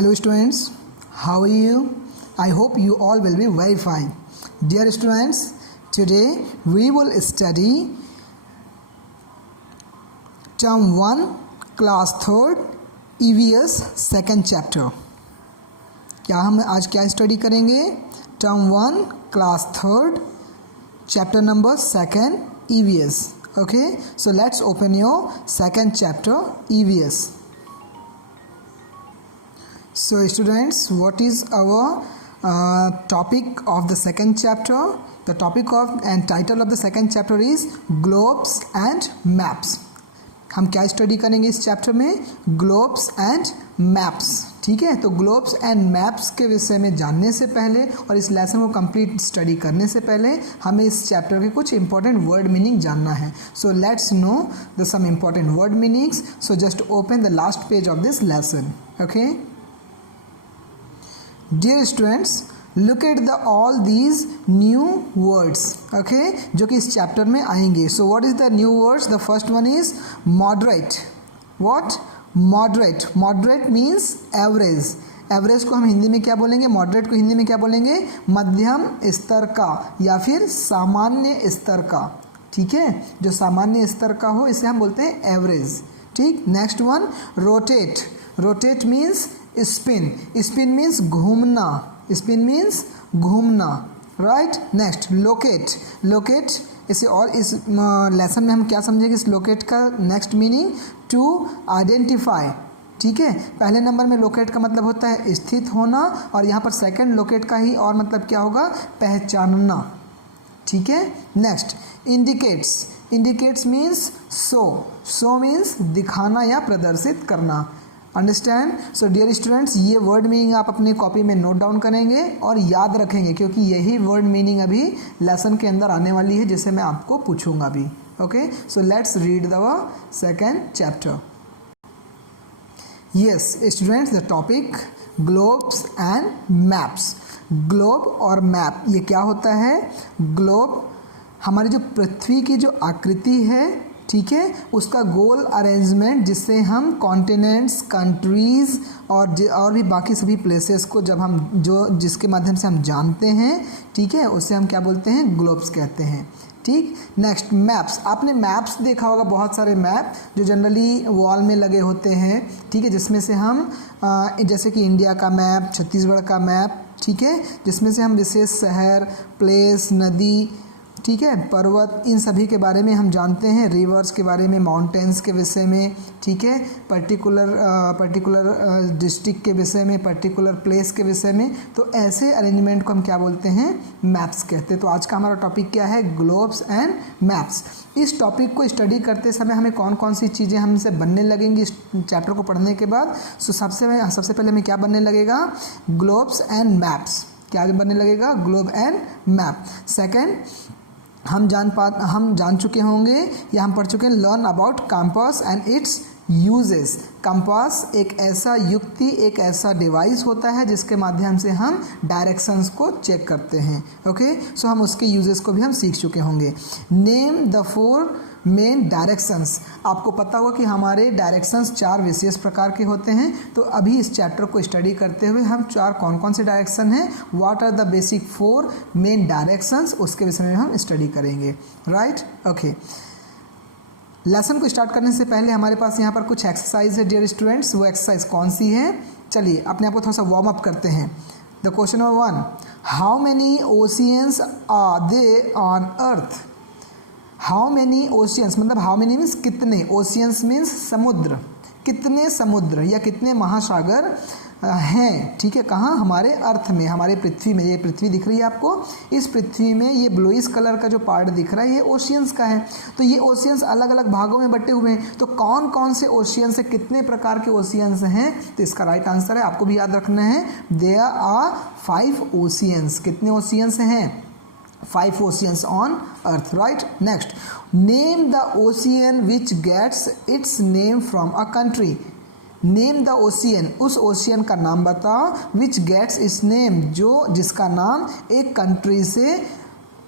Hello students, how are you? I hope you all will be very fine. Dear students, today we will study Term 1, Class 3rd, EVS second chapter. क्या हम आज क्या study करेंगे? Term 1, Class 3rd, Chapter number 2, EVS. Okay, so let's open your second chapter, EVS. So students, what is our topic of the second chapter? The topic of and title of the second chapter is globes and maps. हम क्या study करेंगे इस chapter में? Globes and maps. ठीक है, तो globes and maps के विषय में जानने से पहले और इस लेसन को कंप्लीट स्टडी करने से पहले हमें इस चैप्टर के कुछ इंपॉर्टेंट वर्ड मीनिंग जानना है. So let's know the some important word meanings. So just open the last page of this lesson. Okay, dear students, look at all these new words, okay, जो कि इस chapter में आएंगे. So what is the new words? The first one is moderate. What? Moderate. Moderate means average. Average को हम हिंदी में क्या बोलेंगे? मॉडरेट को हिंदी में क्या बोलेंगे? मध्यम स्तर का या फिर सामान्य स्तर का. ठीक है, जो सामान्य स्तर का हो इसे हम बोलते हैं एवरेज. ठीक. Next one, rotate. Rotate means spin. Spin means घूमना. स्पिन मीन्स घूमना. राइट. Next, locate. लोकेट इसे और इस लेसन में हम क्या समझेंगे? इस लोकेट का नेक्स्ट मीनिंग टू आइडेंटिफाई. ठीक है, पहले नंबर में लोकेट का मतलब होता है स्थित होना और यहाँ पर सेकंड लोकेट का ही और मतलब क्या होगा? पहचानना. ठीक है. Next, indicates. Indicates means show. Show means दिखाना या प्रदर्शित करना. अंडरस्टैंड? सो डियर स्टूडेंट्स, ये वर्ड मीनिंग आप अपने कॉपी में नोट डाउन करेंगे और याद रखेंगे क्योंकि यही वर्ड मीनिंग अभी लेसन के अंदर आने वाली है जिसे मैं आपको पूछूंगा अभी. Okay, so let's read the second chapter. Yes students, the topic globes and maps. Globe और मैप ये क्या होता है? ग्लोब हमारी जो पृथ्वी की जो आकृति है, ठीक है, उसका गोल अरेंजमेंट जिससे हम कॉन्टिनेंट्स, कंट्रीज़ और भी बाकी सभी प्लेसेस को जब हम जिसके माध्यम से हम जानते हैं, ठीक है, उससे हम क्या बोलते हैं? ग्लोब्स कहते हैं. ठीक. Next, maps. आपने मैप्स देखा होगा, बहुत सारे मैप जो जनरली वॉल में लगे होते हैं. ठीक है, जिसमें से हम जैसे कि इंडिया का मैप, छत्तीसगढ़ का मैप, ठीक है, जिसमें से हम विशेष शहर, प्लेस, नदी, ठीक है, पर्वत, इन सभी के बारे में हम जानते हैं. रिवर्स के बारे में, माउंटेन्स के विषय में, ठीक है, पर्टिकुलर डिस्ट्रिक्ट के विषय में, पर्टिकुलर प्लेस के विषय में. तो ऐसे अरेंजमेंट को हम क्या बोलते हैं? मैप्स कहते हैं. तो आज का हमारा टॉपिक क्या है? Globes and maps. इस टॉपिक को स्टडी करते समय हमें कौन कौन सी चीज़ें हमसे बनने लगेंगी इस चैप्टर को पढ़ने के बाद? सो सबसे पहले हमें क्या बनने लगेगा? Globes and maps. क्या बनने लगेगा? Globe and map. सेकेंड, हम जान चुके होंगे या हम पढ़ चुके हैं, learn about compass and it's uses. Compass एक ऐसा युक्ति, एक ऐसा डिवाइस होता है जिसके माध्यम से हम डायरेक्शंस को चेक करते हैं. ओके, सो हम उसके यूजेस को भी हम सीख चुके होंगे. Name the 4 main directions. आपको पता होगा कि हमारे डायरेक्शंस 4 विशेष प्रकार के होते हैं. तो अभी इस चैप्टर को स्टडी करते हुए हम 4 कौन कौन से डायरेक्शन हैं, what are the basic 4 main directions, उसके विषय में हम स्टडी करेंगे. राइट. ओके, लेसन को स्टार्ट करने से पहले हमारे पास यहाँ पर कुछ एक्सरसाइज है डियर स्टूडेंट्स. वो एक्सरसाइज कौन सी है? चलिए अपने आप को थोड़ा सा वार्म अप करते हैं. The question number 1, how many oceans are they on earth? How many oceans मतलब हाउ मैनी मीन्स कितने, ओशियंस मीन्स समुद्र. कितने समुद्र या कितने महासागर हैं? ठीक है, कहाँ? हमारे अर्थ में, हमारे पृथ्वी में. ये पृथ्वी दिख रही है आपको, इस पृथ्वी में ये ब्लूइश कलर का जो पार्ट दिख रहा है ये ओशियंस का है. तो ये ओशियंस अलग अलग भागों में बटे हुए हैं. तो कौन कौन से ओशियंस है, कितने प्रकार के ओशियंस हैं? तो इसका राइट आंसर है, आपको भी याद रखना है, देयर आर 5 ओशियंस. कितने ओशियंस हैं? 5 oceans on earth. Right. Next, name the ocean which gets its name from a country. Name the ocean, उस ओशियन का नाम बताओ, which gets its name, जिसका नाम एक कंट्री से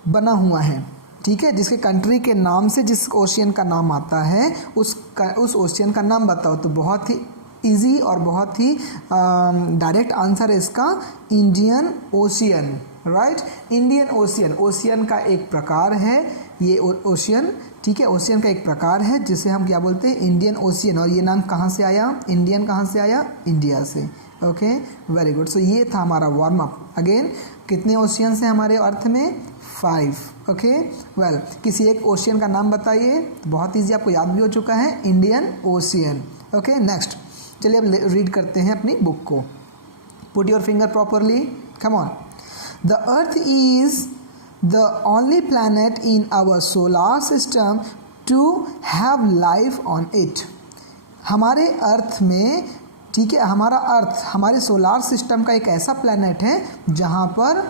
बना हुआ है. ठीक है, जिसके कंट्री के नाम से जिस ओशियन का नाम आता है उस ओशियन का नाम बताओ. तो बहुत ही इजी और बहुत ही डायरेक्ट आंसर है इसका Indian ocean, right. Indian ocean, ocean का एक प्रकार है ये ओशियन, ठीक है। ओशियन का एक प्रकार है जिसे हम क्या बोलते हैं, इंडियन ओशियन। और ये नाम कहाँ से आया, इंडियन कहाँ से आया, इंडिया से। Okay, very good. सो ये था हमारा वार्म अप। अगेन कितने ओशियंस हैं हमारे अर्थ में, 5। ओके, वेल किसी एक ओशियन का नाम बताइए। बहुत ईजी, आपको याद भी हो चुका है, इंडियन ओशियन। ओके, नेक्स्ट चलिए अब रीड करते हैं अपनी बुक को। Put your finger properly, come on. The earth is the only planet in our solar system to have life on it. हमारे अर्थ में, ठीक है, हमारा अर्थ हमारे सोलार सिस्टम का एक ऐसा प्लैनेट है जहाँ पर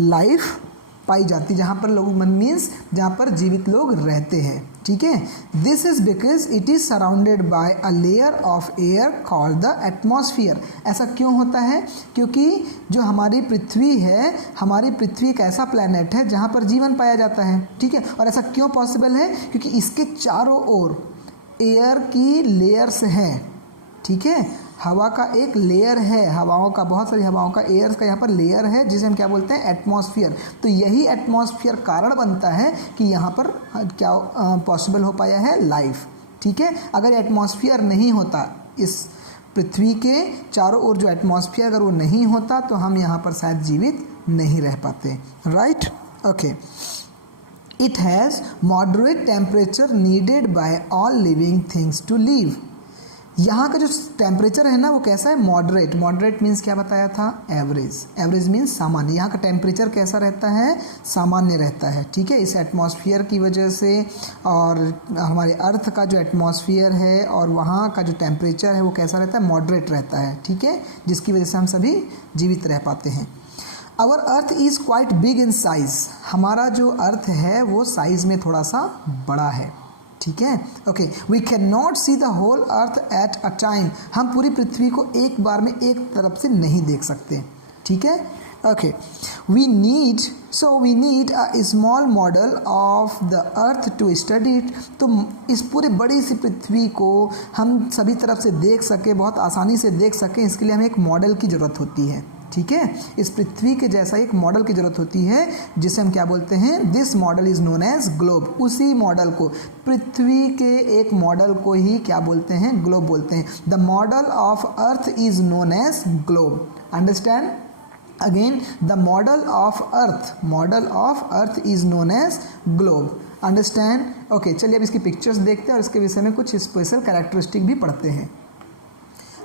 लाइफ पाई जाती, जहाँ पर लोग मीन्स जहाँ पर जीवित लोग रहते हैं, ठीक है। This is because it is surrounded by a layer of air called the atmosphere. ऐसा क्यों होता है, क्योंकि जो हमारी पृथ्वी है, हमारी पृथ्वी एक ऐसा प्लैनेट है जहाँ पर जीवन पाया जाता है, ठीक है। और ऐसा क्यों पॉसिबल है, क्योंकि इसके चारों ओर एयर की लेयर्स हैं, ठीक है। हवा का एक लेयर है, हवाओं का, बहुत सारी हवाओं का, एयर्स का यहाँ पर लेयर है जिसे हम क्या बोलते हैं, एटमॉस्फियर। तो यही एटमॉस्फियर कारण बनता है कि यहाँ पर क्या पॉसिबल हो पाया है, लाइफ, ठीक है। अगर एटमॉस्फियर नहीं होता, इस पृथ्वी के चारों ओर जो एटमॉस्फियर अगर वो नहीं होता तो हम यहाँ पर शायद जीवित नहीं रह पाते, right. Okay, it has moderate temperature needed by all living things to live. यहाँ का जो टेम्परेचर है ना वो कैसा है, मॉडरेट। मॉडरेट मीन्स क्या बताया था, एवरेज। एवरेज मीन्स सामान्य। यहाँ का टेम्परेचर कैसा रहता है, सामान्य रहता है, ठीक है। इस एटमॉस्फियर की वजह से और हमारे अर्थ का जो एटमॉस्फियर है और वहाँ का जो टेम्परेचर है वो कैसा रहता है, मॉडरेट रहता है, ठीक है, जिसकी वजह से हम सभी जीवित रह पाते हैं। Our earth is quite big in size. हमारा जो अर्थ है वो साइज़ में थोड़ा सा बड़ा है, ठीक है। Okay, we can not see the whole earth at a time. हम पूरी पृथ्वी को एक बार में एक तरफ से नहीं देख सकते, ठीक है। Okay, we need a small model of the earth to study it. तो इस पूरे बड़ी सी पृथ्वी को हम सभी तरफ से देख सके, बहुत आसानी से देख सकें, इसके लिए हमें एक मॉडल की ज़रूरत होती है, ठीक है। इस पृथ्वी के जैसा एक मॉडल की ज़रूरत होती है जिसे हम क्या बोलते हैं, this model is known as globe. उसी मॉडल को, पृथ्वी के एक मॉडल को ही क्या बोलते हैं, ग्लोब बोलते हैं। The model of earth is known as globe. Understand again, the model of earth is known as globe. Understand. Okay, चलिए अब इसकी पिक्चर्स देखते हैं और इसके विषय में कुछ स्पेशल कैरेक्टरिस्टिक भी पढ़ते हैं।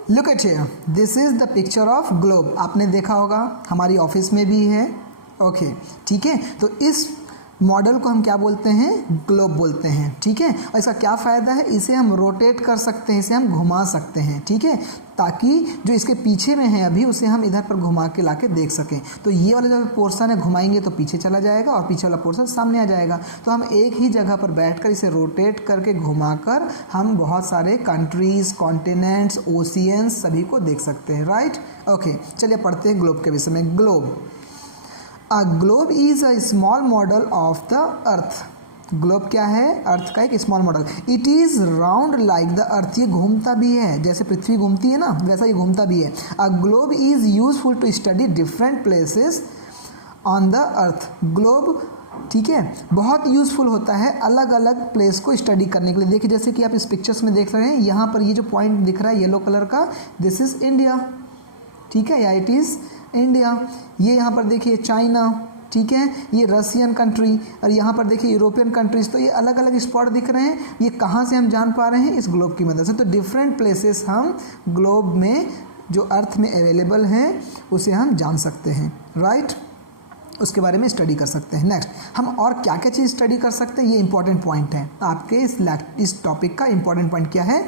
Look at here, this is the picture of globe. आपने देखा होगा, हमारी ऑफिस में भी है, ओके, ठीक है। तो इस मॉडल को हम क्या बोलते हैं, ग्लोब बोलते हैं, ठीक है। और इसका क्या फ़ायदा है, इसे हम रोटेट कर सकते हैं, इसे हम घुमा सकते हैं, ठीक है, ताकि जो इसके पीछे में है अभी उसे हम इधर पर घुमा के ला के देख सकें। तो ये वाला जो पोर्शन है घुमाएंगे तो पीछे चला जाएगा और पीछे वाला पोर्शन सामने आ जाएगा। तो हम एक ही जगह पर बैठकर इसे रोटेट करके घुमाकर हम बहुत सारे कंट्रीज़, कॉन्टिनेंट्स, ओशियंस सभी को देख सकते हैं, राइट। ओके, चलिए पढ़ते हैं ग्लोब के विषय में। Globe, a globe is a small model of the earth. Globe क्या है, अर्थ का एक small model. It is round like the earth. ये घूमता भी है, जैसे पृथ्वी घूमती है ना वैसा ये घूमता भी है। A globe is useful to study different places on the earth. Globe, ठीक है, बहुत यूज़फुल होता है अलग अलग प्लेस को स्टडी करने के लिए। देखिए जैसे कि आप इस पिक्चर्स में देख रहे हैं, यहाँ पर ये जो पॉइंट दिख रहा है येलो कलर का, दिस इज़ इंडिया, ठीक है, या इट इज़ इंडिया। ये यहाँ पर देखिए चाइना, ठीक है, ये रशियन कंट्री, और यहाँ पर देखिए यूरोपियन कंट्रीज़। तो ये अलग अलग स्पॉट दिख रहे हैं। ये कहाँ से हम जान पा रहे हैं, इस ग्लोब की मदद से। तो डिफरेंट प्लेसेस हम ग्लोब में जो अर्थ में अवेलेबल हैं उसे हम जान सकते हैं, राइट। उसके बारे में स्टडी कर सकते हैं। नेक्स्ट, हम और क्या क्या चीज़ स्टडी कर सकते हैं, ये इंपॉर्टेंट पॉइंट है आपके इस टॉपिक का। इंपॉर्टेंट पॉइंट क्या है,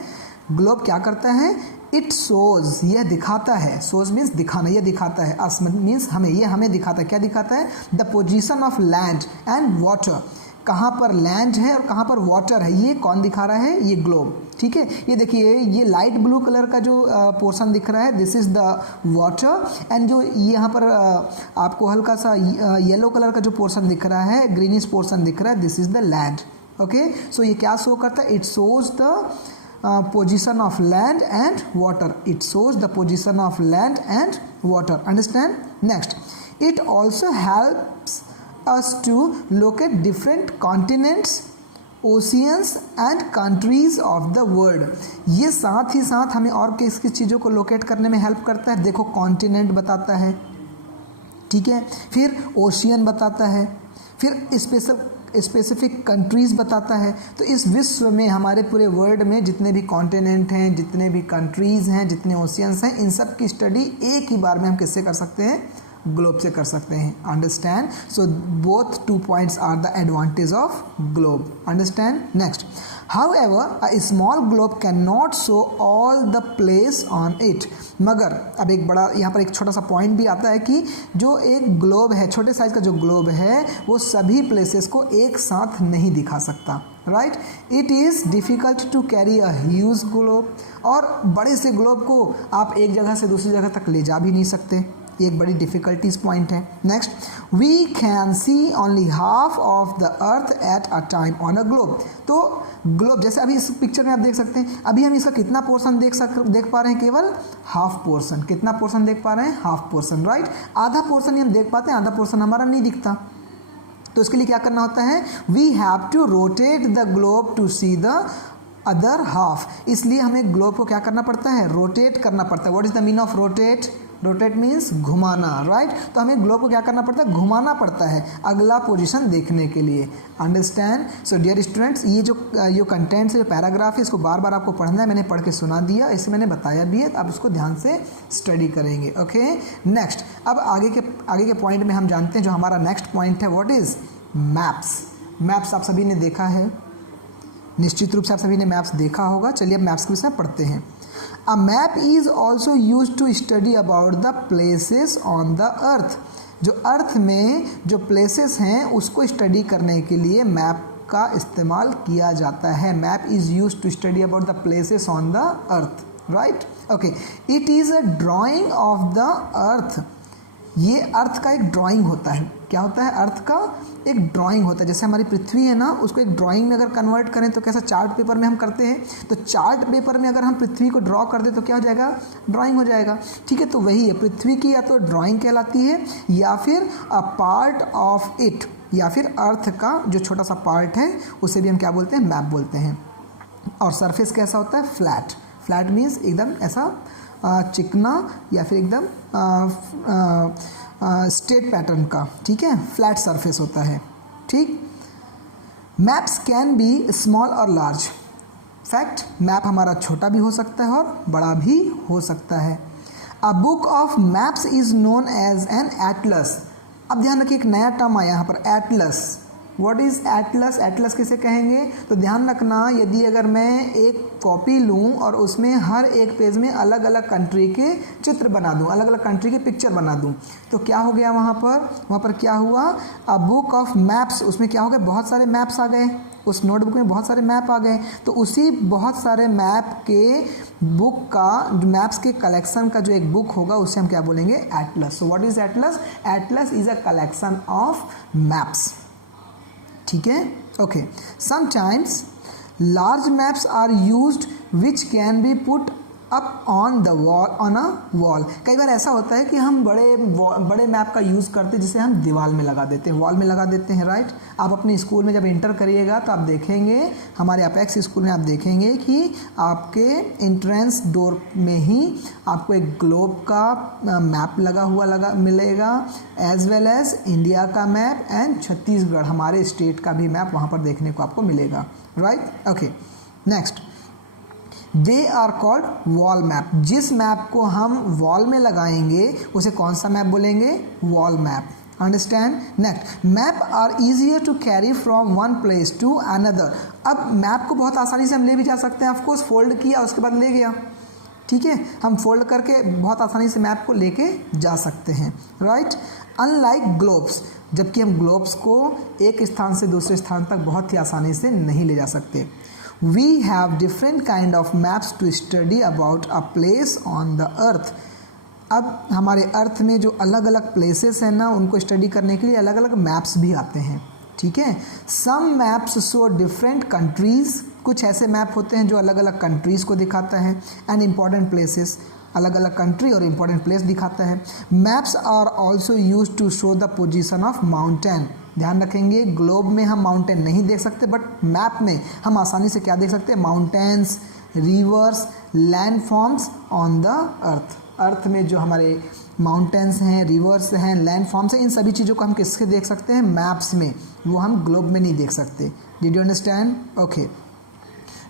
ग्लोब क्या करता है, इट शोज, यह दिखाता है। शोज मीन्स दिखाना, यह दिखाता है। अस मीन्स हमें, यह हमें दिखाता है। क्या दिखाता है, the position of land and water. कहाँ पर लैंड है और कहाँ पर वाटर है, ये कौन दिखा रहा है, ये ग्लोब, ठीक है। ये देखिए, ये लाइट ब्लू कलर का जो पोर्शन दिख रहा है, this is the water. And जो यहाँ पर आपको हल्का सा येलो कलर का जो पोर्शन दिख रहा है, ग्रीनिश पोर्शन दिख रहा है, this is the land. Okay, so ये क्या शो करता है, it shows the position of land and water. It shows the position of land and water. Understand? Next, it also helps us to locate different continents, oceans and countries of the world. ये साथ ही साथ हमें और किस किस चीज़ों को locate करने में हेल्प करता है? देखो, कॉन्टिनेंट बताता है, ठीक है, फिर ओशियन बताता है, फिर स्पेसिफिक कंट्रीज़ बताता है। तो इस विश्व में, हमारे पूरे वर्ल्ड में जितने भी कॉन्टिनेंट हैं, जितने भी कंट्रीज़ हैं, जितने ओशियंस हैं, इन सब की स्टडी एक ही बार में हम किससे कर सकते हैं? ग्लोब से कर सकते हैं। Understand? So both 2 points are the advantage of globe. Understand? Next, However, a small globe cannot show all the place on it. मगर अब एक बड़ा यहाँ पर एक छोटा सा पॉइंट भी आता है कि जो एक ग्लोब है, छोटे साइज़ का जो ग्लोब है, वो सभी प्लेसेस को एक साथ नहीं दिखा सकता। Right? It is difficult to carry a huge globe. और बड़े से ग्लोब को आप एक जगह से दूसरी जगह तक ले जा भी नहीं सकते। ये एक बड़ी डिफ़िकल्टीज पॉइंट है। Next, we can see only half of the earth at a time on a globe. तो ग्लोब, जैसे अभी इस पिक्चर में आप देख सकते हैं, अभी हम इसका कितना पोर्शन देख पा रहे हैं? केवल हाफ पोर्शन। कितना पोर्शन देख पा रहे हैं? Half portion. राइट? आधा पोर्शन ही हम देख पाते हैं, आधा पोर्शन हमारा नहीं दिखता। तो इसके लिए क्या करना होता है? We have to rotate the globe to see the other half. इसलिए हमें ग्लोब को क्या करना पड़ता है? रोटेट करना पड़ता है। What is the mean of rotate? Rotate means घुमाना। राइट? तो हमें ग्लोब को क्या करना पड़ता है? घुमाना पड़ता है अगला पोजीशन देखने के लिए। अंडरस्टैंड? सो डियर स्टूडेंट्स, ये जो कंटेंट्स है, जो पैराग्राफ है, इसको बार बार आपको पढ़ना है। मैंने पढ़ के सुना दिया, इसे मैंने बताया भी है, तो आप इसको ध्यान से स्टडी करेंगे। ओके, नेक्स्ट, अब आगे के पॉइंट में हम जानते हैं जो हमारा नेक्स्ट पॉइंट है, व्हाट इज़ मैप्स। मैप्स आप सभी ने देखा है, निश्चित रूप से आप सभी ने मैप्स देखा होगा। चलिए अब मैप्स के विषय में पढ़ते हैं। A map is also used to study about the places on the earth. जो अर्थ में जो प्लेसेस हैं उसको स्टडी करने के लिए मैप का इस्तेमाल किया जाता है। Map is used to study about the places on the earth. Right? Okay, it is a drawing of the earth. ये अर्थ का एक ड्राइंग होता है। क्या होता है? अर्थ का एक ड्राइंग होता है। जैसे हमारी पृथ्वी है ना, उसको एक ड्राइंग में अगर कन्वर्ट करें तो कैसा चार्ट पेपर में हम करते हैं, तो चार्ट पेपर में अगर हम पृथ्वी को ड्रॉ कर दें तो क्या हो जाएगा? ड्राइंग हो जाएगा। ठीक है, तो वही है, पृथ्वी की या तो ड्राइंग कहलाती है या फिर अ पार्ट ऑफ इट, या फिर अर्थ का जो छोटा सा पार्ट है उसे भी हम क्या बोलते हैं? मैप बोलते हैं। और सरफेस कैसा होता है? फ्लैट। फ्लैट मीन्स एकदम ऐसा चिकना या फिर एकदम स्ट्रेट पैटर्न का। ठीक है, फ्लैट सरफेस होता है। ठीक, मैप्स कैन बी स्मॉल और लार्ज। फैक्ट, मैप हमारा छोटा भी हो सकता है और बड़ा भी हो सकता है। A book of maps is known as an atlas. अब ध्यान रखिए, एक नया टर्म आया यहाँ पर, atlas. What is atlas? Atlas किसे कहेंगे? तो ध्यान रखना, यदि अगर मैं एक कॉपी लूँ और उसमें हर एक पेज में अलग अलग कंट्री के चित्र बना दूँ, अलग अलग कंट्री की पिक्चर बना दूँ, तो क्या हो गया वहाँ पर क्या हुआ? अ बुक ऑफ मैप्स। उसमें क्या हो गया? बहुत सारे मैप्स आ गए, उस नोटबुक में बहुत सारे मैप आ गए। तो उसी बहुत सारे मैप के बुक का, मैप्स के कलेक्शन का जो एक बुक होगा उसे हम क्या बोलेंगे? Atlas. So what is atlas? Atlas is a collection of maps. ठीक है, okay. Sometimes large maps are used which can be put up on the wall, on a wall. कई बार ऐसा होता है कि हम बड़े मैप का यूज़ करते हैं जिसे हम दीवार में लगा देते हैं, वॉल में लगा देते हैं। राइट? आप अपने स्कूल में जब इंटर करिएगा तो आप देखेंगे, हमारे अपेक्स स्कूल में आप देखेंगे कि आपके एंट्रेंस डोर में ही आपको एक ग्लोब का मैप लगा हुआ मिलेगा, एज वेल एज इंडिया का मैप एंड छत्तीसगढ़, हमारे स्टेट का भी मैप वहाँ पर देखने को आपको मिलेगा। Right? Okay, next, they are called wall map. जिस मैप को हम वॉल में लगाएंगे उसे कौन सा मैप बोलेंगे? Wall map. Understand? Next, map are easier to carry from one place to another. अब मैप को बहुत आसानी से हम ले भी जा सकते हैं। ऑफकोर्स फोल्ड किया, उसके बाद ले गया। ठीक है, हम फोल्ड करके बहुत आसानी से मैप को लेके जा सकते हैं। राइट? अनलाइक ग्लोब्स, जबकि हम ग्लोब्स को एक स्थान से दूसरे स्थान तक बहुत ही आसानी से नहीं ले जा सकते। We have different kind of maps to study about a place on the earth. अब हमारे अर्थ में जो अलग अलग प्लेसेस हैं ना, उनको स्टडी करने के लिए अलग अलग मैप्स भी आते हैं। ठीक है। सम मैप्स शो डिफरेंट कंट्रीज, कुछ ऐसे मैप होते हैं जो अलग अलग कंट्रीज़ को दिखाता है, एंड इम्पॉर्टेंट प्लेसेस, अलग अलग कंट्री और इम्पॉर्टेंट प्लेस दिखाता है। Maps are also use to show the position of mountain. ध्यान रखेंगे, ग्लोब में हम माउंटेन नहीं देख सकते, बट मैप में हम आसानी से क्या देख सकते हैं, mountains, rivers, land forms on the earth. Earth में जो हमारे माउंटेन्स हैं, रिवर्स हैं, लैंड फॉर्म्स हैं, इन सभी चीज़ों को हम किससे देख सकते हैं, मैप्स में, वो हम ग्लोब में नहीं देख सकते। Did you understand? Okay.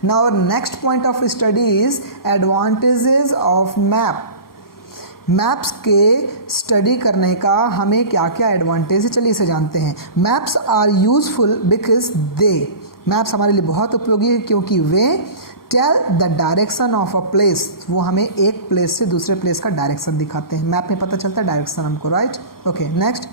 Now our next point of study is advantages of map. Maps के स्टडी करने का हमें क्या क्या एडवांटेज है, चलिए इसे जानते हैं। Maps are useful because they, maps हमारे लिए बहुत उपयोगी है क्योंकि वे tell the direction of a place, वो हमें एक प्लेस से दूसरे प्लेस का डायरेक्शन दिखाते हैं। मैप में पता चलता है डायरेक्शन हमको, right? Okay, next,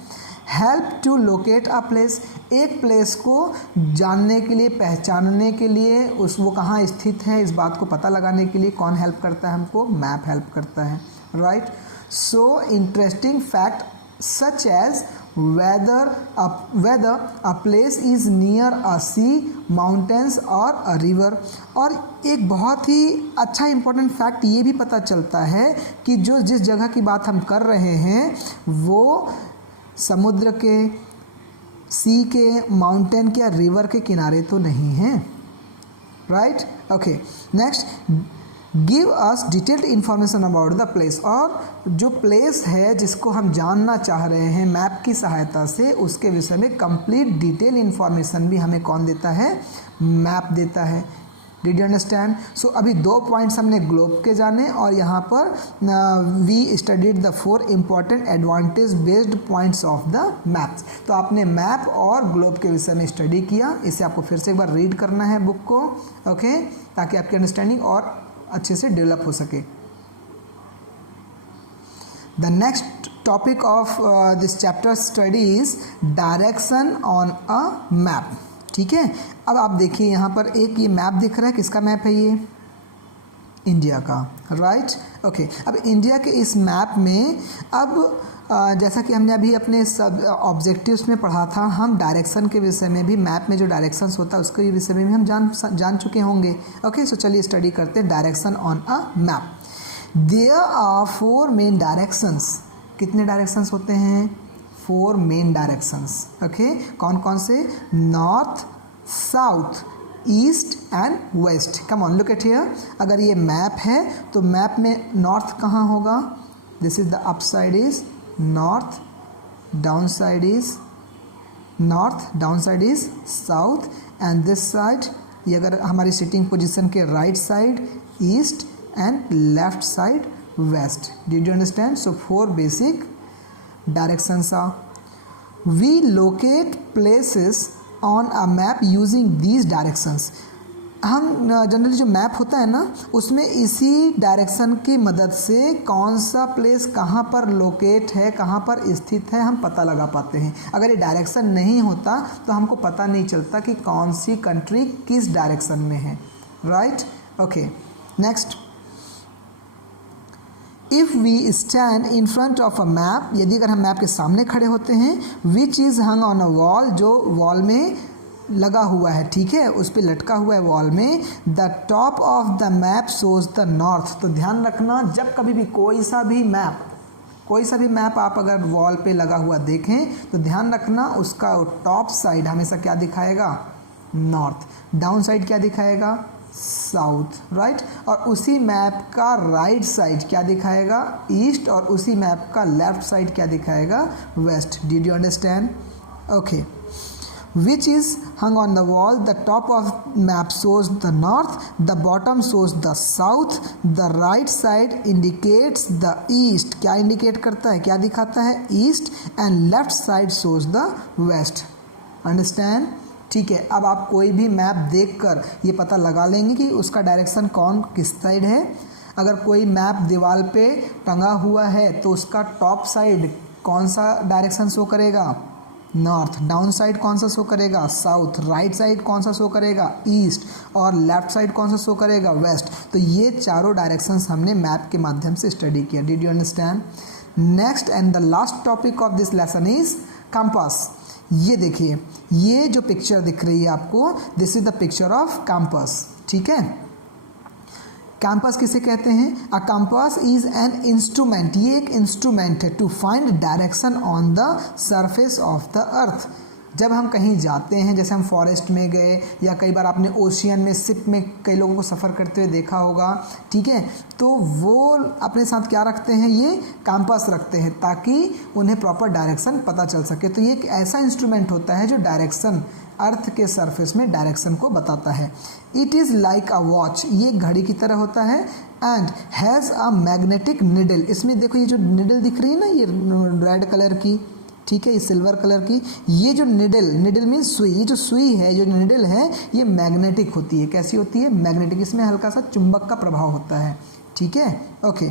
help to locate a place, एक प्लेस को जानने के लिए, पहचानने के लिए, वो कहाँ स्थित है इस बात को पता लगाने के लिए कौन हेल्प करता है हमको, मैप हेल्प करता है, right? So interesting fact such as whether a place is near a sea, mountains or a river। और एक बहुत ही अच्छा इंपॉर्टेंट फैक्ट ये भी पता चलता है कि जो जिस जगह की बात हम कर रहे हैं वो समुद्र के, सी के, माउंटेन के या रिवर के किनारे तो नहीं है, right? Okay, next, give us detailed information about the place, और जो प्लेस है जिसको हम जानना चाह रहे हैं मैप की सहायता से, उसके विषय में कंप्लीट डिटेल इन्फॉर्मेशन भी हमें कौन देता है, मैप देता है। Did you understand? सो अभी 2 पॉइंट्स हमने ग्लोब के जाने और यहाँ पर we studied the 4 important advantage based points of the maps. तो आपने मैप और ग्लोब के विषय में स्टडी किया, इसे आपको फिर से एक बार रीड करना है बुक को, ओके, ताकि आपकी अंडरस्टैंडिंग और अच्छे से डेवलप हो सके। The next topic of this chapter study is direction on a map. ठीक है, अब आप देखिए यहाँ पर एक ये मैप दिख रहा है, किसका मैप है ये? इंडिया का, राइट? ओके, अब इंडिया के इस मैप में अब जैसा कि हमने अभी अपने सब ऑब्जेक्टिव्स में पढ़ा था, हम डायरेक्शन के विषय में भी, मैप में जो डायरेक्शंस होता है उसके विषय में भी हम जान चुके होंगे। ओके, सो चलिए स्टडी करते हैं direction on a map. There are 4 main directions. कितने डायरेक्शंस होते हैं? 4 मेन डायरेक्शंस। ओके, कौन कौन से? North, south, east and west. Come on look at here. अगर ये मैप है तो मैप में नॉर्थ कहाँ होगा? This is the up side is north, down side is north, down side is south, and this side, ये अगर हमारी सिटिंग पोजीशन के right side east and left side west. Did you understand? So 4 basic directions are. We locate places on a map using these directions. हम generally जो map होता है ना, उसमें इसी डायरेक्शन की मदद से कौन सा प्लेस कहाँ पर लोकेट है, कहाँ पर स्थित है, हम पता लगा पाते हैं। अगर ये डायरेक्शन नहीं होता तो हमको पता नहीं चलता कि कौन सी कंट्री किस डायरेक्शन में है, right? Okay, next, if we stand in front of a map, यदि अगर हम मैप के सामने खड़े होते हैं, which is hung on a wall, जो वॉल में लगा हुआ है, ठीक है, उस पर लटका हुआ है वॉल में, the top of the map shows the north. तो ध्यान रखना, जब कभी भी कोई सा भी मैप आप अगर वॉल पे लगा हुआ देखें तो ध्यान रखना उसका टॉप साइड हमेशा क्या दिखाएगा? नॉर्थ। डाउन साइड क्या दिखाएगा? South, right? और उसी मैप का राइट साइड क्या दिखाएगा? ईस्ट, और उसी मैप का लेफ्ट साइड क्या दिखाएगा? West. Did you understand? Okay, which is hung on the wall, the top of map shows the north, the bottom shows the south, the right side indicates the east। क्या indicate करता है, क्या दिखाता है? East, and left side shows the west। Understand? ठीक है, अब आप कोई भी मैप देखकर ये पता लगा लेंगे कि उसका डायरेक्शन कौन किस साइड है। अगर कोई मैप दीवार पे टंगा हुआ है तो उसका टॉप साइड कौन सा डायरेक्शन शो करेगा? नॉर्थ। डाउन साइड कौन सा शो करेगा? साउथ। राइट साइड कौन सा शो करेगा? ईस्ट, और लेफ्ट साइड कौन सा शो करेगा? वेस्ट। तो ये चारों डायरेक्शंस हमने मैप के माध्यम से स्टडी किया। Did you understand? Next and the last topic of this lesson is compass. ये देखिए, ये जो पिक्चर दिख रही है आपको, this is the picture of compass, ठीक है। कैंपस किसे कहते हैं? A compass is an instrument, ये एक इंस्ट्रूमेंट है to find direction on the surface of the earth. जब हम कहीं जाते हैं, जैसे हम फॉरेस्ट में गए या कई बार आपने ओशियन में शिप में कई लोगों को सफ़र करते हुए देखा होगा, ठीक है, तो वो अपने साथ क्या रखते हैं, ये कंपास रखते हैं ताकि उन्हें प्रॉपर डायरेक्शन पता चल सके। तो ये एक ऐसा इंस्ट्रूमेंट होता है जो डायरेक्शन, अर्थ के सरफेस में डायरेक्शन को बताता है। It is like a watch, ये घड़ी की तरह होता है, and has a magnetic needle. इसमें देखो ये जो निडल दिख रही है ना, ये रेड कलर की, ठीक है, ये सिल्वर कलर की, ये जो निडल मीन्स सुई, ये जो सुई है, जो निडल है, ये मैग्नेटिक होती है। कैसी होती है? मैग्नेटिक। इसमें हल्का सा चुंबक का प्रभाव होता है, ठीक है, okay.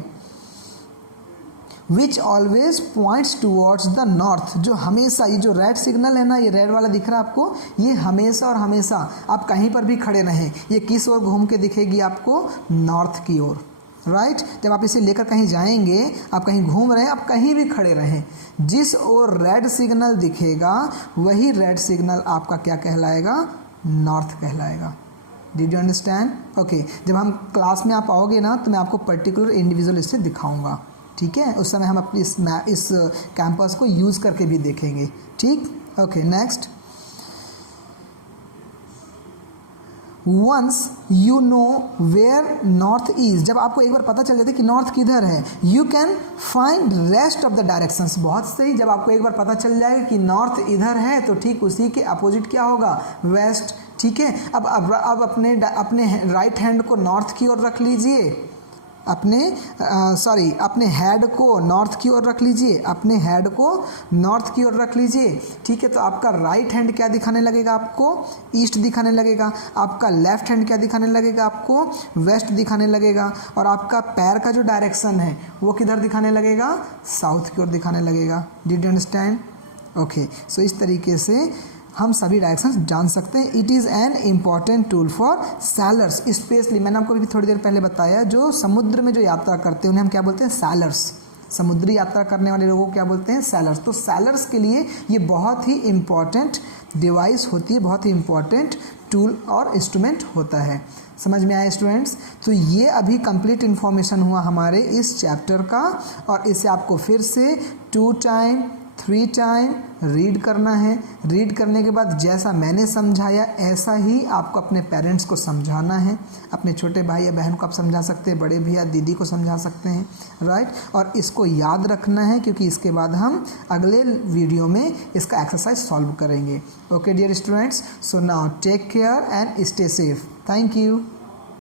Which always points towards the north, जो हमेशा, ये जो रेड सिग्नल है ना, ये रेड वाला दिख रहा है आपको, ये हमेशा और हमेशा आप कहीं पर भी खड़े रहें, ये किस ओर घूम के दिखेगी आपको? नॉर्थ की ओर, राइट। जब आप इसे लेकर कहीं जाएंगे, आप कहीं घूम रहे हैं, आप कहीं भी खड़े रहें, जिस ओर रेड सिग्नल दिखेगा वही रेड सिग्नल आपका क्या कहलाएगा? नॉर्थ कहलाएगा। Did you understand? ओके। जब हम क्लास में आप आओगे ना, तो मैं आपको पर्टिकुलर इंडिविजुअल इससे दिखाऊंगा, ठीक है। उस समय हम अपनी इस कैंपस को यूज़ करके भी देखेंगे, ठीक। Okay, next. Once you know where north is, जब आपको एक बार पता चल जाता है कि नॉर्थ किधर है, you can find rest of the directions. बहुत सही, जब आपको एक बार पता चल जाएगा कि नॉर्थ इधर है, तो ठीक उसी के अपोजिट क्या होगा? वेस्ट, ठीक है। अब अपने राइट हैंड को नॉर्थ की ओर रख लीजिए, अपने हेड को नॉर्थ की ओर रख लीजिए, अपने हेड को नॉर्थ की ओर रख लीजिए, ठीक है। तो आपका राइट हैंड क्या दिखाने लगेगा? आपको ईस्ट दिखाने लगेगा। आपका लेफ्ट हैंड क्या दिखाने लगेगा? आपको वेस्ट दिखाने लगेगा। और आपका पैर का जो डायरेक्शन है वो किधर दिखाने लगेगा? साउथ की ओर दिखाने लगेगा। Did you understand? Okay, so इस तरीके से हम सभी डायरेक्शंस जान सकते हैं। It is an important tool for sailors, especially मैंने आपको भी थोड़ी देर पहले बताया, जो समुद्र में जो यात्रा करते हैं उन्हें हम क्या बोलते हैं? सैलर्स। समुद्री यात्रा करने वाले लोगों को क्या बोलते हैं? सैलर्स। तो सैलर्स के लिए ये बहुत ही इम्पॉर्टेंट डिवाइस होती है, बहुत ही इम्पॉर्टेंट टूल और इंस्ट्रूमेंट होता है। समझ में आया स्टूडेंट्स? तो ये अभी कंप्लीट इन्फॉर्मेशन हुआ हमारे इस चैप्टर का, और इसे आपको फिर से 2 टाइम 3 टाइम रीड करना है। रीड करने के बाद जैसा मैंने समझाया ऐसा ही आपको अपने पेरेंट्स को समझाना है। अपने छोटे भाई या बहन को आप समझा सकते हैं, बड़े भैया दीदी को समझा सकते हैं, राइट। और इसको याद रखना है, क्योंकि इसके बाद हम अगले वीडियो में इसका एक्सरसाइज सॉल्व करेंगे। Okay dear students, so now take care and stay safe. Thank you.